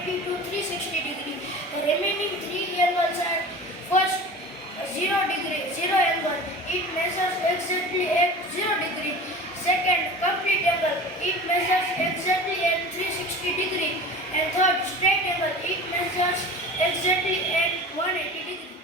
180 to 360 degree. The remaining three angles are first 0 degree, 0 angle. It measures exactly at 0 degree. Second, complete angle. It measures exactly at 360 degree. And third, straight angle. It measures exactly at 180 degree.